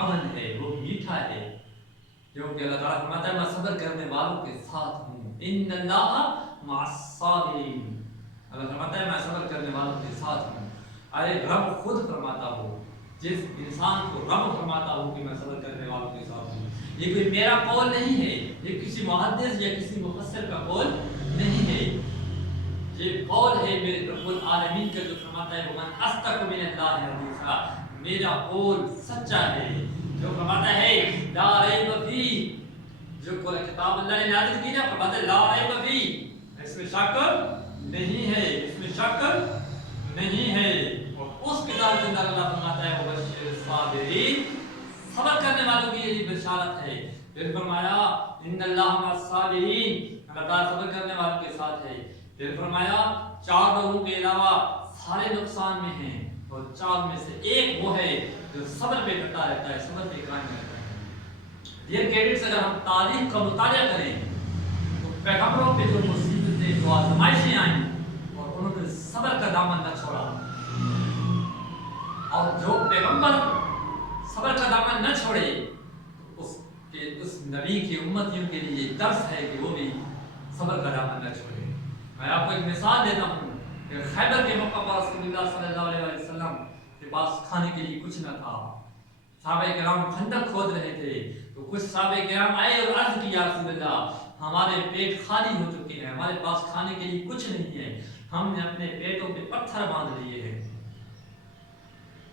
امن ہے، وہ میٹھا ہے، جو کہ اللہ تعالیٰ فرماتا ہے میں صبر کرنے والوں کے ساتھ ہوں، ان اللہ مع الصابرین، اللہ فرماتا ہے میں صبر کرنے والوں کے ساتھ ہوں۔ ارے رب خود فرماتا ہو، جس انسان کو رب فرماتا ہو کہ میں صبر کرنے والوں کے ساتھ ہوں، یہ کوئی میرا قول نہیں ہے، یہ کسی محدث یا کسی مفسر کا قول نہیں ہے، یہ قول ہے میرے رب العالمین کا جو فرماتا ہے ومن اصدق من اللہ حدیثا، میرا قول سچا ہے، جو فرماتا ہے لا ریب فی، جو کتاب اللہ نے نازل کی نا فرماتا ہے لا ریب فی، اس میں شک نہیں ہے، اس میں شک نہیں ہے، اور اس کتاب کے اندر اللہ فرماتا ہے وبشر الصابرین، صبر کرنے والوں کی یہ بشارت ہے۔ پھر فرمایا ان اللہ مع الصابرین، اللہ تعالیٰ صبر کرنے والوں کے ساتھ ہے۔ پھر فرمایا چار لوگوں کے علاوہ سارے نقصان میں ہیں، اور چار میں سے ایک وہ ہے جو صبر پہ ڈٹا رہتا ہے، صبر پہ قائم رہتا ہے۔ ڈیئر کیڈٹس، اگر ہم تاریخ کا مطالعہ کریں تو پیغمبروں پہ جو مصیبتیں، جو آزمائشیں آئیں اور انہوں نے صبر کا دامن نہ چھوڑا، اور جو پیغمبر صبر کا دامن نہ چھوڑے اس نبی کی امتیوں کے لیے درس ہے کہ وہ بھی صبر کا دامن نہ چھوڑے۔ میں آپ کو ایک مثال دیتا ہوں کہ خیبر کے موقع پر رسول اللہ صلی اللہ علیہ وسلم کے پاس کھانے کے لیے کچھ نہ تھا، صحابہ کرام خندق کھود رہے تھے، تو کچھ صحابہ کرام آئے اور عرض کی یا رسول اللہ ہمارے پیٹ خالی ہو چکے ہیں، ہمارے پاس کھانے کے لیے کچھ نہیں ہے، ہم نے اپنے پیٹوں پہ پتھر باندھ لیے ہیں،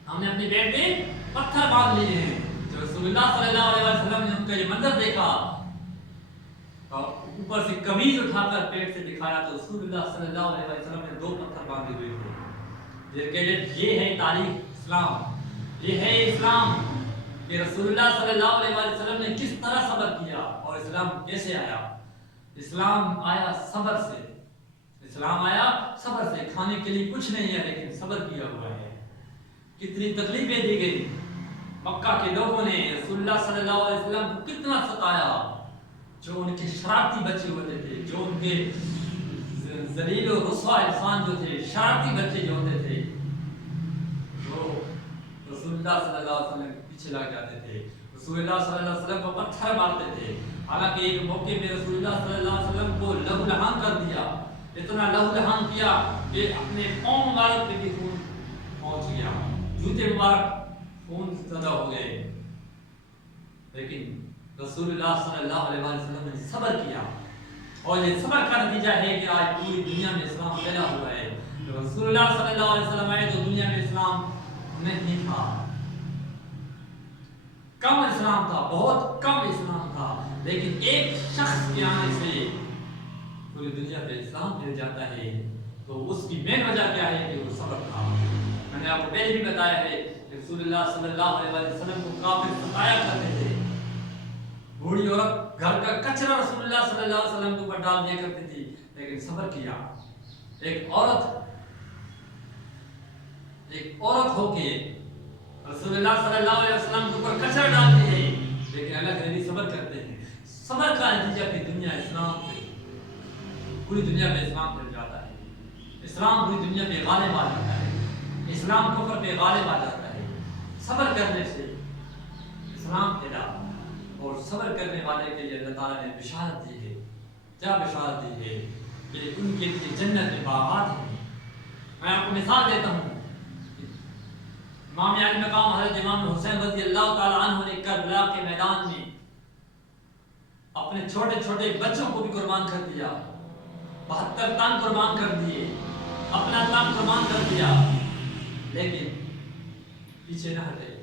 ہم نے اپنے پیٹ پہ پتھر باندھ لیے ہیں۔ تو رسول اللہ صلی اللہ علیہ وسلم نے ان کا یہ منظر دیکھا اور اوپر سے قمیض اٹھا کر پیٹ سے دکھایا تو رسول اللہ صلی اللہ علیہ وسلم نے 2 پتھر باندھے ہوئے تھے۔ یہ ہے تاریخ اسلام، یہ ہے اسلام کہ رسول اللہ صلی اللہ علیہ وسلم نے کس طرح صبر کیا اور اسلام کیسے آیا۔ اسلام آیا صبر سے، اسلام آیا صبر سے، کھانے کے لیے کچھ نہیں ہے لیکن صبر کیا ہوا ہے۔ کتنی تکلیفیں دی گئی، مکہ کے لوگوں نے رسول اللہ صلی اللہ علیہ وسلم کو کتنا ستایا، جو ان کے شرارتی بچے ہوتے تھے، جو ان کے ذلیل و رسوا انسان جو تھے، شرارتی بچے جو ہوتے تھے، جو رسول اللہ صلی اللہ علیہ وسلم کے پیچھے لگ جاتے تھے، رسول اللہ صلی اللہ علیہ وسلم کو پتھر مارتے تھے۔ حالانکہ ایک موقع پہ رسول اللہ صلی اللہ علیہ وسلم کو لہو لہان کر دیا، اتنا لہو لہان کیا کہ اپنے پاؤں مبارک پہ بھی خون پہنچ گیا، جوتے مبارک خون زدہ ہو گئے، لیکن رسول اللہ صلی اللہ علیہ وسلم نے صبر کیا، اور یہ صبر کا نتیجہ ہے کہ آج پوری دنیا میں اسلام پھیلا ہوا ہے۔ رسول اللہ صلی اللہ علیہ وسلم آئے تو دنیا میں اسلام نہیں تھا، کم اسلام تھا، بہت کم اسلام تھا، لیکن ایک شخص کے آنے سے پوری دنیا پہ اسلام پھیل جاتا ہے، تو اس کی مین وجہ کیا ہے کہ وہ صبر تھا۔ میں نے آپ کو پہلے بھی بتایا ہے رسول اللہ صلی اللہ علیہ وسلم کو کافر ستایا کرتے تھے، بوڑھی عورت گھر کا کچرا رسول اللہ صلی اللہ علیہ وسلم کے اوپر ڈال دیا کرتی تھی، لیکن صبر کیا۔ ایک عورت ہو کے رسول اللہ صلی اللہ علیہ وسلم کے اوپر کچرا ڈالتی ہے، لیکن اللہ کے نبی صبر کرتے ہیں۔ صبر کا نتیجہ کہ دنیا اسلام پہ، پوری دنیا میں اسلام پھیل جاتا ہے، اسلام پوری دنیا پہ غالب آ جاتا ہے، اسلام کفر پہ غالب آ جاتا ہے۔ صبر کرنے سے اسلام پھیلا، اور صبر کرنے والے کے لیے اللہ تعالیٰ نے بشارت دی ہے۔ کیا بشارت دی ہے؟ کہ ان کے لیے جنت میں باغات ہیں۔ میں آپ کو مثال دیتا ہوں، امام علی مقام حضرت امام حسین رضی اللہ تعالیٰ عنہ نے کربلا کے میدان میں اپنے چھوٹے چھوٹے بچوں کو بھی قربان کر دیا، 72 تن قربان کر دیے، اپنا تن قربان کر دیا، لیکن پیچھے نہ ہٹے،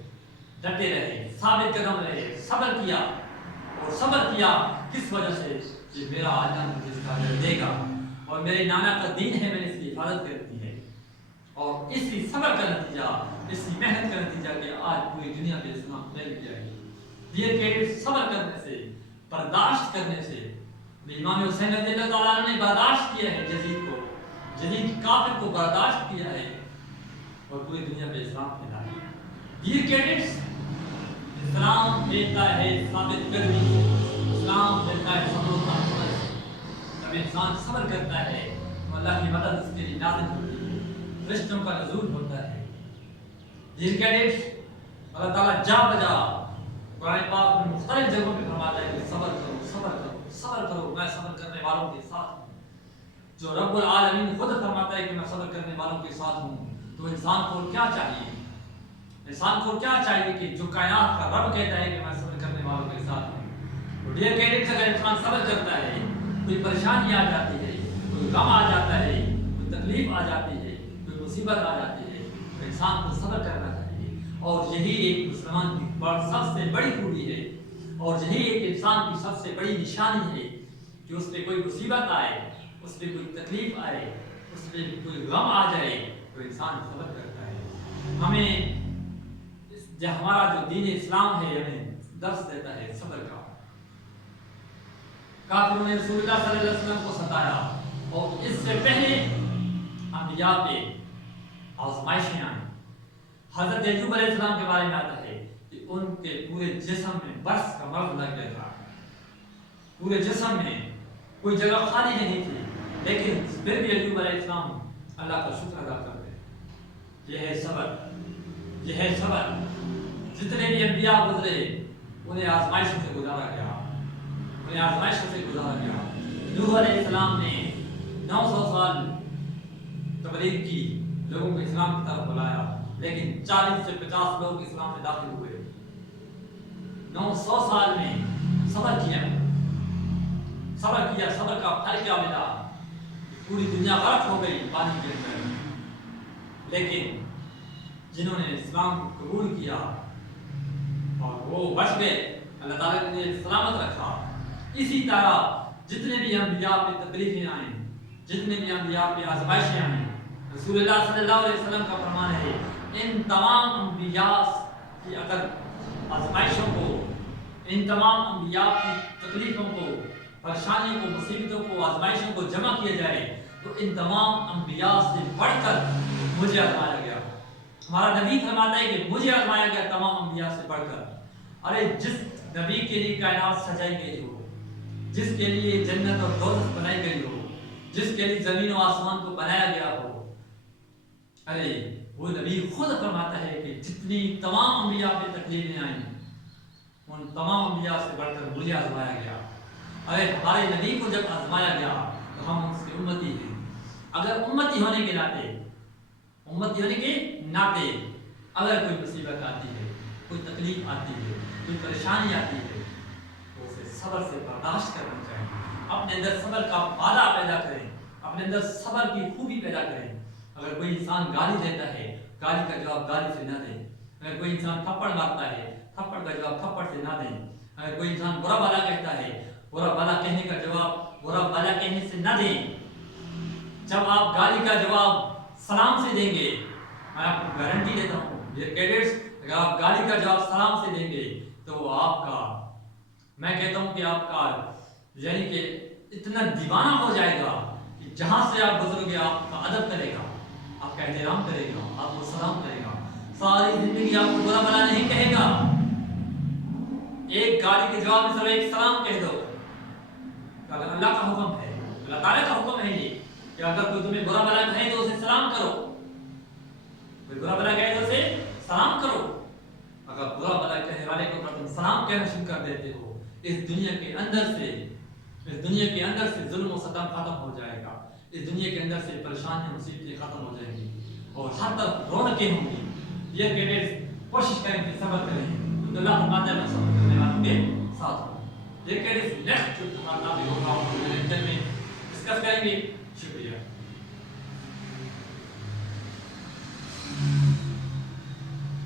ڈٹے رہے، ثابت قدم رہے، صبر کیا۔ اور صبر کیا کس وجہ سے؟ کہ میرا اللہ مجھے اس کا اجر دے گا، اور میرے نانا کا دین ہے، میں نے اس کی حفاظت کرنی ہے، اور اسی صبر کا نتیجہ، اسی محنت کا نتیجہ کہ آج پوری دنیا میں اسلام پھیل گیا ہے۔ ڈیئر کیڈٹس، صبر کرنے سے، برداشت کرنے سے، امام حسین رضی اللہ تعالیٰ عنہ نے برداشت کیا ہے یزید کو، یزید کافر کو برداشت کیا ہے، اور پوری دنیا میں اسلام پھیلا ہے۔ ڈیئر کیڈٹس، اسلام دیتا ہے ثابت قدمی سے، اسلام دیتا ہے صبر و تحمل سے۔ جب انسان صبر کرتا ہے تو اللہ کی مدد اس کے لیے نازل ہوتی ہے، فرشتوں کا نزول ہوتا ہے۔ ڈیئر کیڈٹس، اللہ تعالیٰ جا بجا قرآن پاک میں مختلف جگہوں پہ فرماتا ہے کہ صبر کرو صبر کرو صبر کرو، میں صبر کرنے والوں کے ساتھ ہوں۔ جو رب العالمین خود فرماتا ہے کہ میں صبر کرنے والوں کے ساتھ ہوں، تو انسان کو کیا چاہیے؟ انسان کو کیا چاہیے کہ جو کائنات کا رب کہتا ہے کہ میں صبر کرنے والوں کے ساتھ ہوں۔ تو ڈیئر کیڈٹس، اگر انسان صبر کرتا ہے، کوئی پریشانی آ جاتی ہے، کوئی غم آ جاتا ہے، کوئی تکلیف آ جاتی ہے، کوئی مصیبت آ جاتی ہے، تو انسان کو صبر کرنا چاہیے۔ اور یہی ایک مسلمان کی سب سے بڑی خوبی ہے، اور یہی ایک انسان کی سب سے بڑی نشانی ہے کہ اس پہ کوئی مصیبت آئے، اس پہ کوئی تکلیف آئے، اس پہ کوئی غم آ جائے تو انسان صبر کرتا ہے۔ ہمیں ہمارا جو دین اسلام ہے ہمیں درس دیتا ہے صبر کا۔ کافروں نے رسول اللہ صلی اللہ علیہ وسلم کو ستایا، اور اس سے پہلے انبیاء پہ آزمائشیں آئیں۔ حضرت ایوب علیہ السلام کے بارے میں آتا ہے کہ ان کے پورے جسم میں برس کا مرض لگ گیا تھا، پورے جسم میں کوئی جگہ خالی نہیں تھی، لیکن پھر بھی ایوب علیہ السلام اللہ کا شکر ادا کرتے۔ یہ ہے صبر، یہ ہے صبر۔ جتنے بھی انبیاء گزرے انہیں آزمائشوں سے گزارا گیا، انہیں آزمائشوں سے گزارا گیا۔ نوح علیہ السلام نے 900 سال تبلیغ کی، لوگوں کو اسلام کی طرف بلایا، لیکن 40 سے 50 لوگ اسلام میں داخل ہوئے۔ 900 سال میں صبر کیا، صبر کیا، صبر کا پھل کیا ملا؟ پوری دنیا غرق ہو گئی پانی کے اندر، لیکن جنہوں نے اسلام کو قبول کیا اور وہ بچ گئے، اللہ تعالیٰ نے سلامت رکھا۔ اسی طرح جتنے بھی انبیاء پہ تکلیفیں آئیں، جتنے بھی انبیاء پہ آزمائشیں آئیں، رسول اللہ صلی اللہ علیہ وسلم کا فرمان ہے ان تمام انبیاء کی اگر آزمائشوں کو، ان تمام انبیاء کی تکلیفوں کو، پریشانیوں کو، مصیبتوں کو، آزمائشوں کو جمع کیا جائے تو ان تمام انبیاء سے بڑھ کر مجھے آزمایا گیا۔ ہمارا نبی فرماتا ہے کہ مجھے آزمایا گیا تمام انبیاء سے بڑھ کر۔ ارے جس نبی کے لیے کائنات سجائی گئی ہو، جس کے لیے جنت اور دوزخ بنائی گئی ہو، جس کے لیے زمین و آسمان کو بنایا گیا ہو، ارے وہ نبی خود فرماتا ہے کہ جتنی تمام انبیاء پہ تکلیفیں آئیں ان تمام انبیاء سے بڑھ کر مجھے آزمایا گیا۔ ارے ہمارے نبی کو جب آزمایا گیا تو ہم اس کے امتی ہیں۔ اگر امتی ہونے کے ناطے، امتی ہونے کے ناطے اگر کوئی مصیبت آتی ہے، کوئی تکلیف آتی ہے، کوئی پریشانی آتی ہے تو اسے صبر سے برداشت کرنا چاہیے۔ اپنے اندر صبر کا مادہ پیدا کریں، اپنے اندر صبر کی خوبی پیدا کریں۔ اگر کوئی انسان گالی دیتا ہے، گالی کا جواب گالی سے نہ دیں۔ اگر کوئی انسان تھپڑ مارتا ہے، تھپڑ کا جواب تھپڑ سے نہ دیں۔ اگر کوئی انسان برا بھلا کہتا ہے، برا بھلا کہنے کا جواب برا بھلا کہنے سے نہ دیں۔ جب آپ گالی کا جواب سلام سے دیں گے، میں آپ کو گارنٹی دیتا ہوں یہ کیڈٹس، اگر آپ گالی کا جواب سلام سے دیں گے تو آپ کا، میں کہتا ہوں کہ آپ کا یعنی کہ اتنا دیوانہ ہو جائے گا کہ جہاں سے آپ گزرو گے آپ کا ادب کرے گا، آپ کا احترام کرے گا، آپ کو سلام کرے گا، ساری زندگی آپ کو برا بھلا نہیں کہے گا۔ ایک گالی کے جواب میں صرف ایک سلام کہہ دو۔ اگر اللہ کا حکم ہے، اللہ تعالیٰ کا حکم ہے یہ کہ اگر کوئی تمہیں برا بھلا کہے تو اسے سلام کرو، کوئی برا بھلا کہے تو اسے سلام کرو۔ اگر برا بھلا کہنے والے کو تم سلام کہنا شروع کر دیتے ہو، اس دنیا کے اندر سے ظلم و ستم ختم ہو جائے گا، اس دنیا کے اندر سے پریشانیاں مصیبتیں ختم ہو جائیں گی اور ہر طرف رونقیں ہوں گی۔ یہ کیڈٹس کوشش کریں کہ صبر کریں، کیونکہ اللہ فرماتا ہے میں صبر کرنے والوں کے ساتھ ہوں۔ یہ کیڈٹس نیکسٹ جو ہمارا ٹاپک ہوگا ہم لیکچر میں ڈسکس کریں گے۔